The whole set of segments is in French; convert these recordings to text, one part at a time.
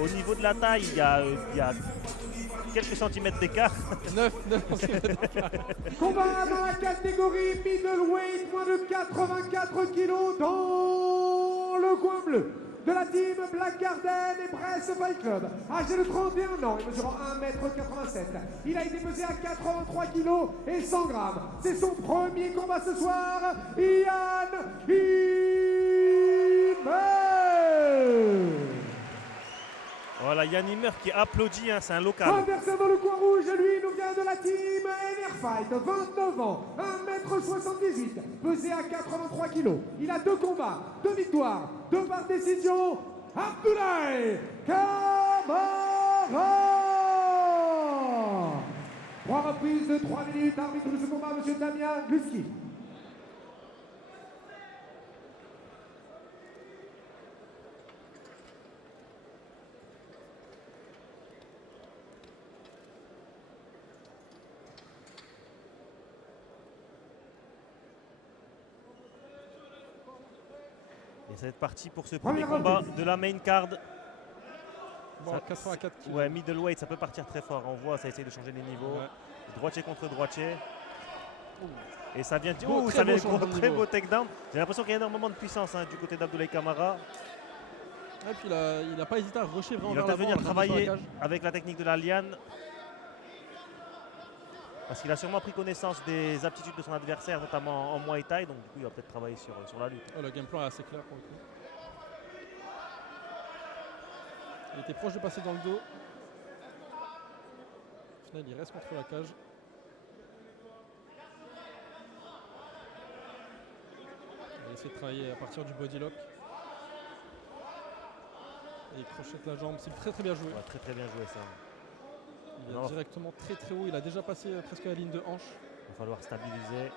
Au niveau de la taille, il y a quelques centimètres d'écart. 9 cm. Combat dans la catégorie middleweight, moins de 84 kg dans le coin bleu de la team Black Garden et Brest Fight Club. Âgé de 31 ans et mesurant 1m87. Il a été pesé à 83 kg et 100 grammes. C'est son premier combat ce soir. Yann Ymer. Voilà, Yann Ymer qui applaudit, hein, c'est un local. Adversaire dans le coin rouge, lui nous vient de la team NR Fight, 29 ans, 1m78, pesé à 83 kg. Il a 2 combats, 2 victoires, 2 par décision. Abdoulaye Camara. 3 reprises de 3 minutes, arbitre de ce combat, monsieur Damien Gluski. Et ça va être parti pour ce premier combat de la main card. Bon, 84 kg. Ouais, middleweight, ça peut partir très fort. On voit, ça essaye de changer les niveaux. Ouais. Droitier contre droitier. Et ça vient, ça vient très beau takedown. J'ai l'impression qu'il y a énormément de puissance, hein, du côté d'Abdoulaye Camara. Et puis il n'a pas hésité à rusher vraiment. Il va venir travailler avec la technique de la liane. Parce qu'il a sûrement pris connaissance des aptitudes de son adversaire, notamment en Muay Thai, donc du coup il va peut-être travailler sur la lutte. Oh, le game plan est assez clair pour le coup. Il était proche de passer dans le dos. Au final, il reste contre la cage. Il va essayer de travailler à partir du body lock. Et il crochette la jambe. C'est très bien joué. Ouais, très bien joué ça. Il est directement très haut. Il a déjà passé presque la ligne de hanche. Il va falloir stabiliser.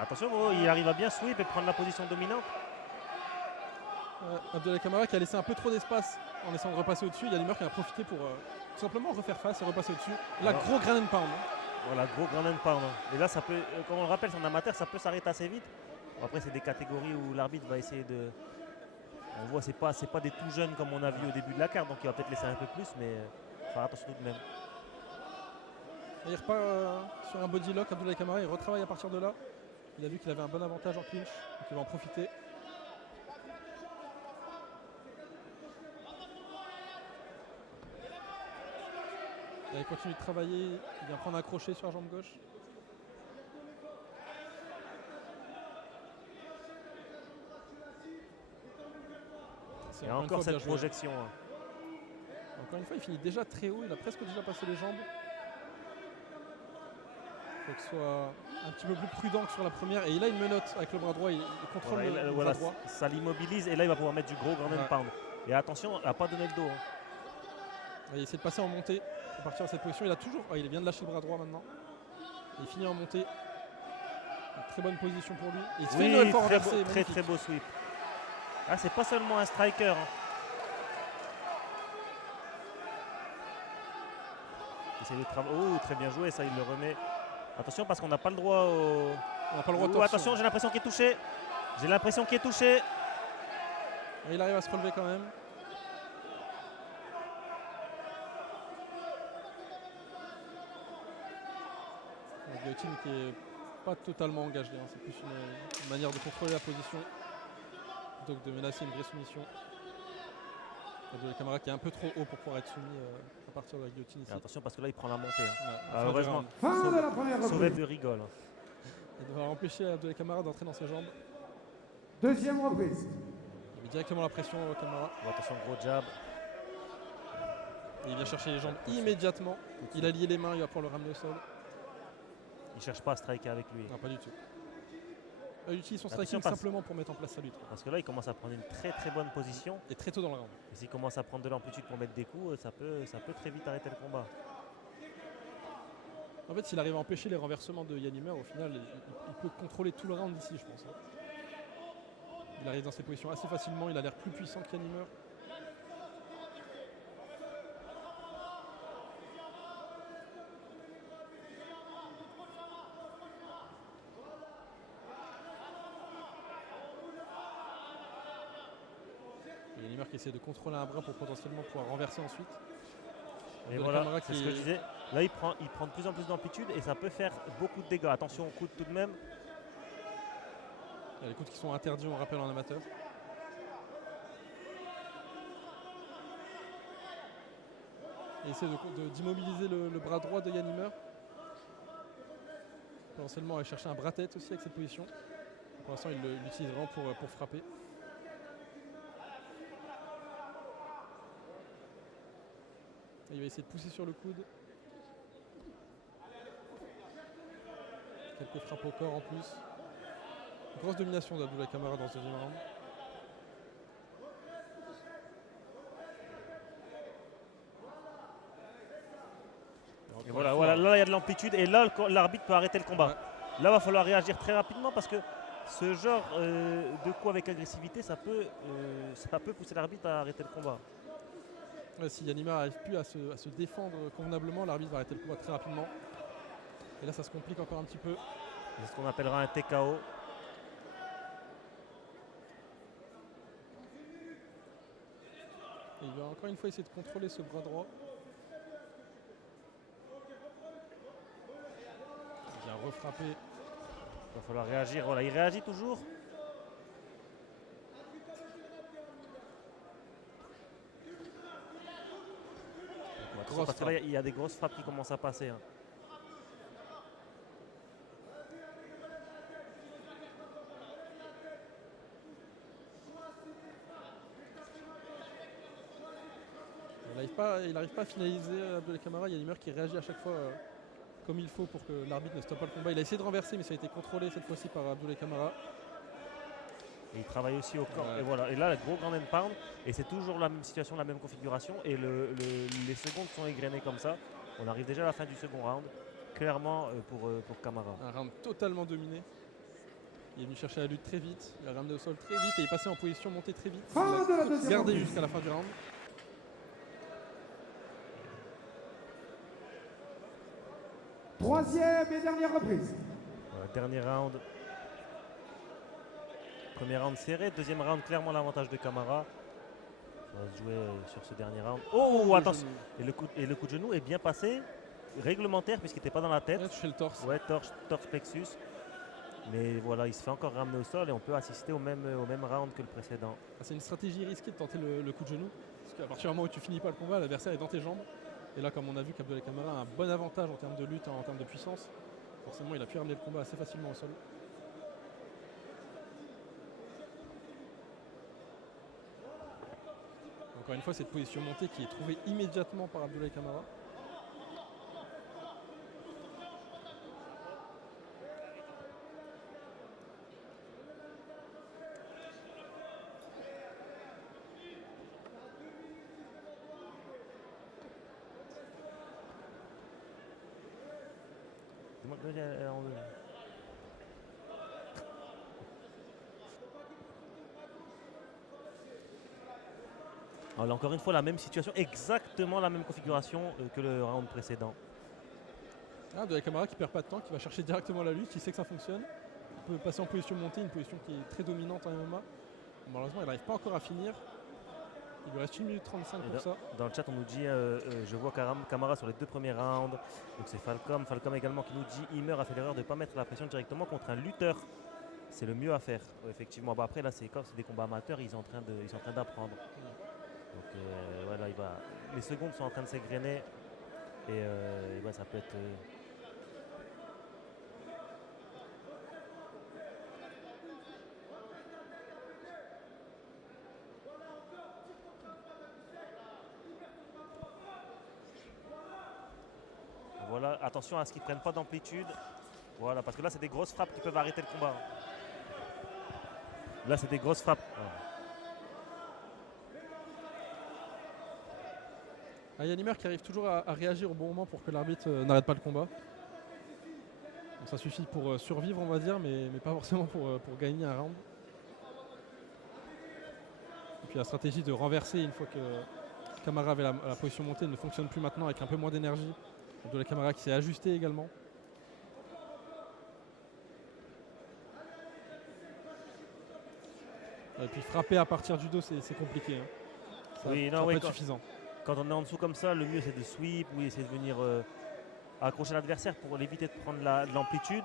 Attention, il arrive à bien sweep et prendre la position dominante. Abdoulaye Camara qui a laissé un peu trop d'espace en essayant de repasser au-dessus. Il y a Ymer qui en a profité pour tout simplement refaire face et repasser au-dessus. Là, gros ground and pound. Voilà, gros ground and pound. Et là, ça peut, comme on le rappelle, c'est un amateur, ça peut s'arrêter assez vite. Après, c'est des catégories où l'arbitre va essayer de... On voit, c'est pas des tout jeunes comme on a vu au début de la carte, donc il va peut-être laisser un peu plus, mais faire attention tout de même. Il repart sur un body lock, Abdoulaye Camara, il retravaille à partir de là. Il a vu qu'il avait un bon avantage en clinch, donc il va en profiter. Là, il continue de travailler, il vient prendre un crochet sur la jambe gauche. Et encore cette projection. Hein. Encore une fois, il finit déjà très haut, il a presque déjà passé les jambes. Il faut qu'il soit un petit peu plus prudent que sur la première. Et là, il menotte avec le bras droit, il contrôle le bras droit. Ça l'immobilise et là, il va pouvoir mettre du gros ground and pound. Et attention, il n'a pas donné le dos. Hein. Il essaie de passer en montée à partir de cette position. Il a toujours, il vient de lâcher le bras droit maintenant. Il finit en montée. Une très bonne position pour lui. Et il se fait une nouvelle fois renverser. Très beau sweep. Ah, c'est pas seulement un striker. Hein. Oh, très bien joué, ça il le remet. Attention parce qu'on n'a pas le droit au... On n'a pas le droit de attention, j'ai l'impression qu'il est touché. J'ai l'impression qu'il est touché. Et il arrive à se relever quand même. La guillotine qui est pas totalement engagée, hein. C'est plus une manière de contrôler la position. Donc de menacer une vraie soumission. Abdoulaye Camara qui est un peu trop haut pour pouvoir être soumis à partir de la guillotine ici. Attention parce que là il prend la montée. Hein. Ouais, heureusement, Sauvet rigole. Il devrait empêcher Abdoulaye Camara d'entrer dans ses jambes. Deuxième reprise. Il met directement la pression Camara. Attention, gros jab. Et il vient chercher les jambes immédiatement. Il a lié les mains, il va pouvoir le ramener au sol. Il ne cherche pas à striker avec lui. Non, pas du tout. Il utilise son striking simplement pour mettre en place sa lutte. Parce que là, il commence à prendre une très bonne position. Et très tôt dans le round. Et s'il commence à prendre de l'amplitude pour mettre des coups, ça peut très vite arrêter le combat. En fait, s'il arrive à empêcher les renversements de Yann Ymer, au final, il peut contrôler tout le round ici, je pense. Il arrive dans ces positions assez facilement, il a l'air plus puissant que Yann Ymer. Yanimer qui essaie de contrôler un bras pour potentiellement pouvoir renverser ensuite. Et Abdullah voilà, Camara c'est qui ce que est- je disais. Là, il prend de plus en plus d'amplitude et ça peut faire beaucoup de dégâts. Attention au coude tout de même. Il y a les coudes qui sont interdits, on rappelle, en amateur. Il essaie d'immobiliser le bras droit de Yanimer. Potentiellement aller chercher un bras-tête aussi avec cette position. Pour l'instant, il l'utilise vraiment pour frapper. Et il va essayer de pousser sur le coude. Quelques frappes au corps en plus. Grosse domination d'Abdullah Camara dans ce deuxième round. Et voilà, là il y a de l'amplitude et là l'arbitre peut arrêter le combat. Ouais. Là il va falloir réagir très rapidement parce que ce genre de coup avec agressivité ça peut pousser l'arbitre à arrêter le combat. Ouais, si Yanimer n'arrive plus à se défendre convenablement, l'arbitre va arrêter le combat très rapidement. Et là ça se complique encore un petit peu. C'est ce qu'on appellera un TKO. Et il va encore une fois essayer de contrôler ce bras droit. Il vient refrapper. Il va falloir réagir. Voilà, il réagit toujours. Grosse Parce que là, il y a des grosses frappes qui commencent à passer. Hein. Il n'arrive pas à finaliser Abdullah Camara. Il y a Yanimer qui réagit à chaque fois comme il faut pour que l'arbitre ne stoppe pas le combat. Il a essayé de renverser, mais ça a été contrôlé cette fois-ci par Abdullah Camara. Et il travaille aussi au corps. Ouais. Et voilà. Et là, le gros ground and pound. Et c'est toujours la même situation, la même configuration. Et les secondes sont égrenées comme ça. On arrive déjà à la fin du second round. Clairement pour Camara. Un round totalement dominé. Il est venu chercher la lutte très vite. Il a ramené au sol très vite et il est passé en position montée très vite. Fin de la Il a deuxième gardé reprise. jusqu'à la fin du round. Troisième et dernière reprise. Voilà, dernier round. Premier round serré. Deuxième round, clairement l'avantage de Camara. Ça va se jouer sur ce dernier round. Oh, attention. Et le coup de genou est bien passé. Réglementaire puisqu'il n'était pas dans la tête. Il a touché le torse. Ouais, torse plexus. Mais voilà, il se fait encore ramener au sol et on peut assister au même round que le précédent. C'est une stratégie risquée de tenter le coup de genou. Parce qu'à partir du moment où tu finis pas le combat, l'adversaire est dans tes jambes. Et là, comme on a vu qu'Abdullah Camara a un bon avantage en termes de lutte, en termes de puissance, forcément, il a pu ramener le combat assez facilement au sol. Encore une fois, cette position montée qui est trouvée immédiatement par Abdullah Camara. Alors, encore une fois, la même situation, exactement la même configuration que le round précédent. Abdullah Camara qui perd pas de temps, qui va chercher directement la lutte, il sait que ça fonctionne. Il peut passer en position montée, une position qui est très dominante en MMA. Malheureusement, il n'arrive pas encore à finir. Il lui reste 1 minute 35 pour ça. Dans le chat, on nous dit je vois Camara sur les 2 premiers rounds. Donc c'est Falcom également qui nous dit Ymer a fait l'erreur de ne pas mettre la pression directement contre un lutteur. C'est le mieux à faire, effectivement. Bah, après, là, c'est des combats amateurs, ils sont en train d'apprendre. Donc voilà, les secondes sont en train de s'égrener. Et ça peut être. Voilà, attention à ce qu'ils ne prennent pas d'amplitude. Voilà, parce que là, c'est des grosses frappes qui peuvent arrêter le combat. Là, c'est des grosses frappes. Yanimer qui arrive toujours à réagir au bon moment pour que l'arbitre n'arrête pas le combat. Donc ça suffit pour survivre, on va dire, mais pas forcément pour gagner un round. Et puis la stratégie de renverser une fois que Camara avait la position montée ne fonctionne plus maintenant avec un peu moins d'énergie. Abdullah Camara qui s'est ajusté également. Et puis frapper à partir du dos, c'est compliqué. Hein. Oui, ça non, va oui, pas être suffisant. quand on est en dessous comme ça, le mieux c'est de sweep ou essayer de venir accrocher l'adversaire pour l'éviter de prendre de l'amplitude.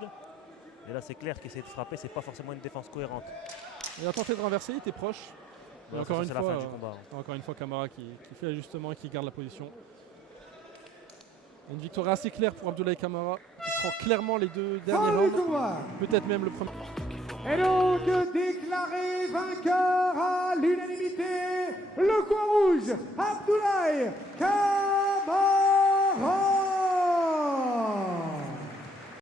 Et là, c'est clair qu'essayer de frapper, c'est pas forcément une défense cohérente. Il a tenté de renverser, il était proche. Et Bon, encore, c'est la fin du combat. encore une fois, Camara qui fait l'ajustement et qui garde la position. Une victoire assez claire pour Abdoulaye Camara, qui prend clairement les 2 derniers Fin du rounds, combat. peut-être même le premier. Et donc déclaré vainqueur à l'unanimité, le coin rouge, Abdoulaye Camara.